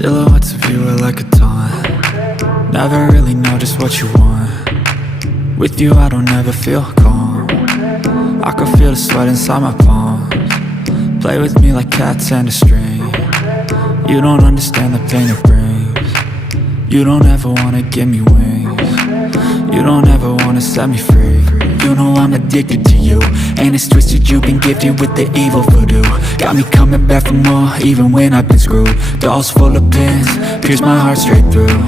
Silhouettes of you are like a taunt. Never really know just what you want. With you I don't ever feel calm. I can feel the sweat inside my palms. Play with me like cats and a string. You don't understand the pain it brings. You don't ever wanna give me wings. You don't ever wanna set me free. You know I'm addicted to you, and it's twisted, you've been gifted with the evil voodoo. Got me coming back for more, even when I've been screwed. Dolls full of pins, pierce my heart straight through.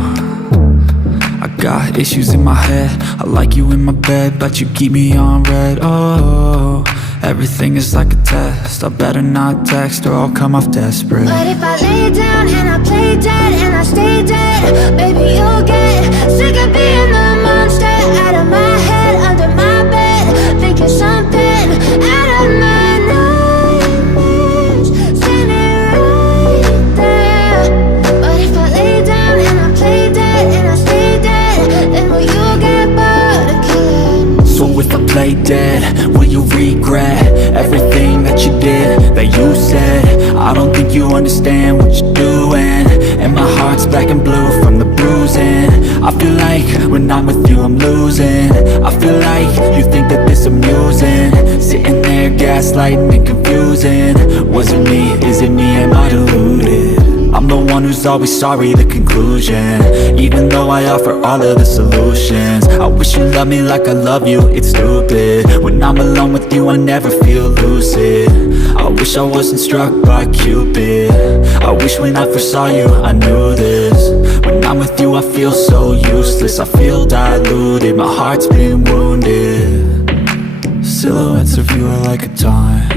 I got issues in my head, I like you in my bed, but you keep me on red. Oh, everything is like a test, I better not text or I'll come off desperate. But if I lay down and I play dead and I stay dead, baby you'll get sick of being the monster out of my head, under my bed, thinking something out of my nightmares, standing right there. But if I lay down and I play dead and I stay dead, then will you get bored of killing? So if I play dead, will you regret everything that you did, that you said? I don't think you understand what you're doing, and my heart's black and blue from the bruising. I feel like when I'm with you I'm losing. I feel like you think that this amusing, sitting there gaslighting and confusing. Was it me? Is it me? Am I deluded? I'm the one who's always sorry, the conclusion, even though I offer all of the solutions. I wish you loved me like I love you, it's stupid. When I'm alone with you I never feel lucid. I wish I wasn't struck by Cupid. I wish when I first saw you I knew this. When I'm with you I feel so useless, I feel diluted, my heart's been wounded. Silhouettes of you are like a taunt.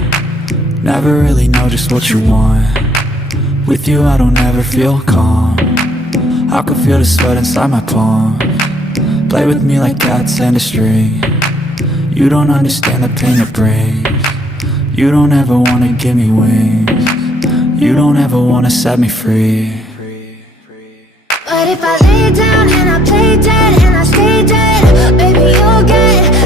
Never really know just what you want. With you I don't ever feel calm. I can feel the sweat inside my palms. Play with me like cats and a string. You don't understand the pain it brings. You don't ever wanna give me wings. You don't ever wanna set me free. But if I lay down and I play dead and I stay dead, baby you'll get